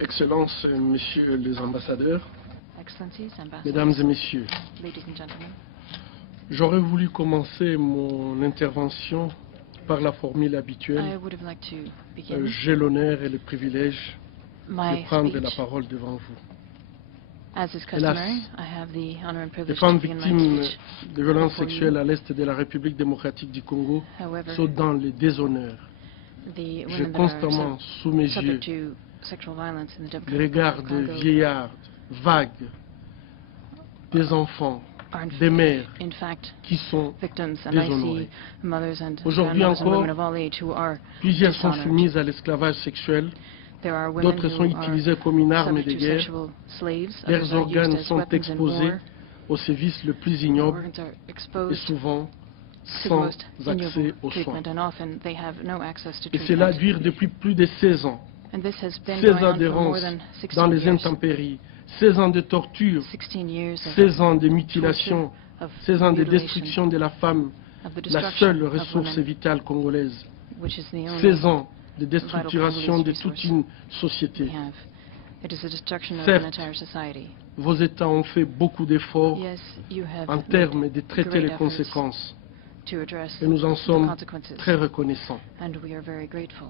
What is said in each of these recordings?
Excellences, Messieurs les ambassadeurs, Excellencies, Mesdames Ambassadors, et Messieurs, ladies and gentlemen, j'aurais voulu commencer mon intervention par la formule I habituelle. would have liked to begin J'ai l'honneur et le privilège my de prendre la speech. parole devant vous. As is Hélas, customary, I have the honor and Les privilege to femmes begin my victimes speech. de violences before you. sexuelles à l'est de la République démocratique du Congo However, sont dans le déshonneur. the J'ai women that constamment are sous mes yeux subject to sexual violence in the des Democratic regards Republic de of Congo vieillards, vagues, des enfants, are des mères in fact qui sont victims, and I déshonorées. see mothers and Aujourd'hui grandmothers and encore, women of all age who are Plusieurs sont dishonored. soumises à l'esclavage sexuel, There are women d'autres sont who are utilisées comme une arme de subject to guerre, sexual slaves, leurs others are used organes as sont weapons in exposés war. au service le plus Their ignoble organs are et exposed souvent to the sans most accès ignoble aux soins. treatment, and often they have no access to Et cela treatment. dure depuis plus de 16 ans. And this has been 16 going ans on for more d'errance than 16 dans les years. intempéries, 16 ans de torture, 16 years of 16 ans de mutilation, of 16 ans de mutilation, destruction de la femme, of the la destruction seule of ressource women, vitale congolaise. which is the only 16 ans de vital déstructuration de Congolese toute resource une we société. have. It is the destruction of Certes, an entire society. Vos États ont fait beaucoup d'efforts Yes, you have en made termes de traiter great les efforts conséquences to address et nous en the sommes consequences, très reconnaissants. and we are very grateful.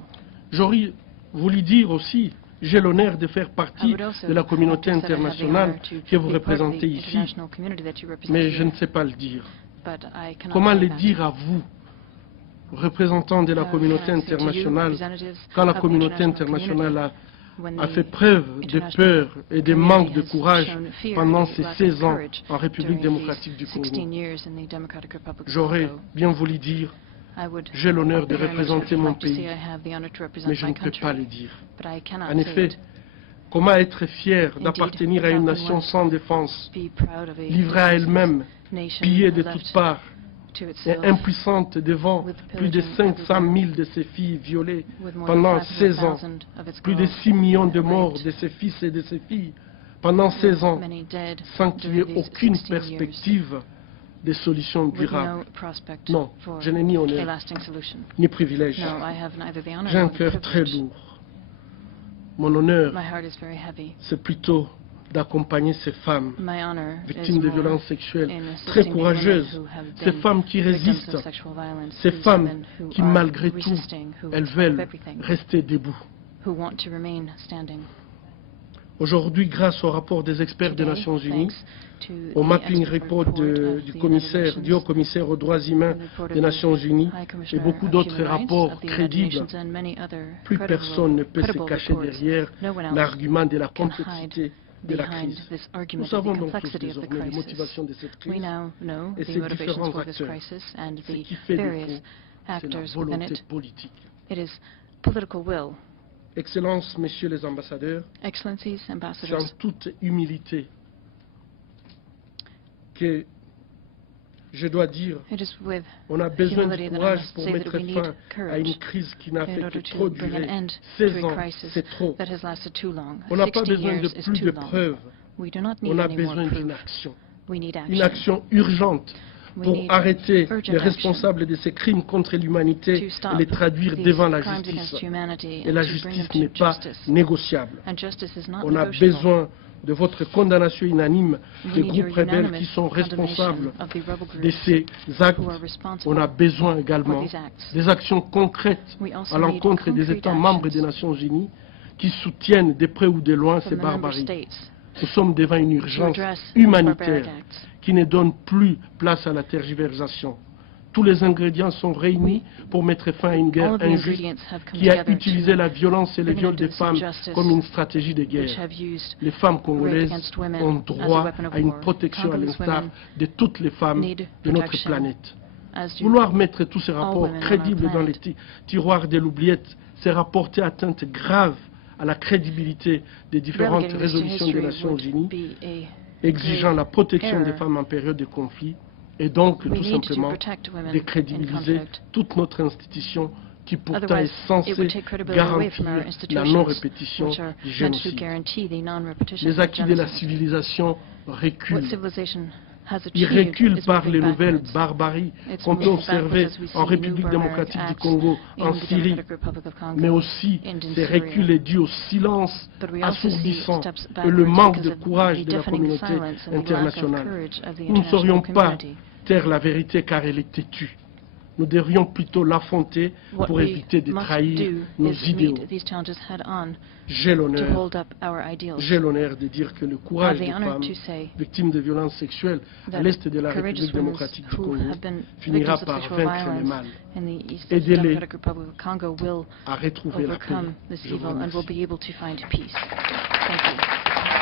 J'aurais voulu dire aussi, j'ai l'honneur de faire I partie would also de la communauté like to say that I have the internationale honor to que vous be part of représentez the ici, international community that you represent mais je here, ne sais pas le dire. but I cannot Comment say le that. dire à vous, représentants de la How communauté can I say to you, internationale, representatives quand la of the communauté international internationale when a the fait preuve de international peur et de community manque de has courage shown fear pendant and ces lack of 16 ans courage en République during démocratique du these Congo? 16 years in the Democratic Republic of J'aurais Congo. bien voulu dire, I would j'ai l'honneur de very much représenter mon like to say pays, I have the honor to represent mais je my ne peux pas le country, dire. but I cannot En say effet, it. comment être fier d'appartenir à une nation sans défense, Be proud of a livrée à elle-même, nation pillée de left toutes parts, to et itself, impuissante devant with plus de pillaging 500 000 everywhere, de ses filles violées with more pendant than 16 ans, 500,000 of its plus de girls 6 millions de raped, morts de ses fils et de ses filles pendant with 16 ans, many dead sans qu'il y ait during these aucune 16 years, perspective de solution with durable. no prospect Non, for je n'ai ni a honneur, lasting solution. ni privilège. No, I have neither the honor J'ai un nor the cœur très privilege. lourd. Mon honneur, My heart is very heavy. c'est plutôt d'accompagner ces femmes My honor victimes is de more violences sexuelles, in très assisting the women courageuses, who have ces been femmes qui victims résistent, of sexual violence, ces these femmes women who qui are malgré tout, resisting, who elles have veulent everything, rester debout. who want to remain standing. Aujourd'hui, grâce au rapport des experts des Today, Nations Unies, thanks to au the mapping expert report report du of the United commissaire, du Nations, haut-commissaire aux droits humains and the report des of Nations the Unies High et Commissioner beaucoup of d'autres Human Rights rapports of the United crédibles, Nations and many other plus credible- personne ne peut se credible cacher reports. derrière No one else l'argument de la can hide complexité de la behind crise. this Nous argument of savons the donc tous complexity of the désormais les crisis. motivations de cette We crise. now know et the ses motivations différents for this acteurs. crisis and Ce the qui fait various défaut, c'est la actors within volonté it. politique. It is political will. Excellences, Messieurs les ambassadeurs, Excellencies, c'est en ambassadors, toute humilité que je dois dire, it is with on a besoin de humility that I courage must pour say that mettre we need fin à courage une crise qui n'a in fait que order trop to bring an durer. end 16 to a ans, crisis c'est trop. that has lasted too long. On n'a pas 16 besoin de years is plus too de long. preuves, We do not on need a any more besoin d'une proof. action. We need Une action. action urgente We pour need arrêter urgent les action responsables de ces crimes contre l'humanité to et stop les traduire these devant la crimes justice. against humanity Et and la to bring justice them n'est to pas justice. négociable. And justice is not On a negotiable. besoin de votre condamnation unanime des We need your groupes rebelles unanimous qui sont responsables condemnation of the rebel de groups ces actes. who are responsible On a besoin également for these acts. des actions concrètes We also à need l'encontre des concrete États membres des actions Nations Unies qui soutiennent de près ou de loin ces from the member barbaries. states Nous sommes devant une to urgence address these humanitaire barbaric acts. qui ne donne plus place à la tergiversation. Tous les ingrédients sont réunis pour mettre fin à une All guerre of the injuste ingredients have come qui a together utilisé to la violence et le bring viol an des femmes injustice comme une stratégie de which guerre. have used Les femmes rape congolaises against women ont as a droit weapon of à une war. protection à Congolese l'instar women de toutes les femmes need de notre protection planète. as do Vouloir mettre tous ces all rapports women on our crédibles dans les planet. tiroirs de l'oubliette, c'est rapporter atteinte grave à la crédibilité des différentes Relegating this to résolutions des history Nations would Unies be a exigeant la protection des error. femmes en période de conflit et donc We tout need to simplement protect women in décrédibiliser conflict. toute notre institution qui pourtant Otherwise, est it censée would take credibility away from our garantir la institutions, non-répétition which are du meant to génocide. guarantee the non-repetition Les of acquis de la genocide. civilisation What reculent. civilization has Il achieved recule is par les moving nouvelles backwards. barbaries It's qu'on peut moving observer backwards as we see en new République barbaric démocratique du acts Congo, in en the Syrie. Democratic Republic of Congo Mais aussi, and in ces reculs Syria. est dû au silence But we also see assourdissant steps et le backwards manque because de of courage the de la deafening communauté silence and the lack of internationale. courage of the Nous ne saurions international pas community. taire la vérité car elle est têtue. Nous devrions plutôt l'affronter What pour we éviter de must trahir do nos is idéaux. meet these challenges head on J'ai to l'honneur hold up our ideals. de dire que le I courage have the des honor femmes to say victimes de violences sexuelles à that l'est de la courageous République women démocratique du who Congo have been finira victims of par sexual vaincre le violence mal in the East Aidez-les Democratic Republic of Congo will à retrouver la paix. overcome this Je vous evil and will remercie. be able to find peace. Thank you.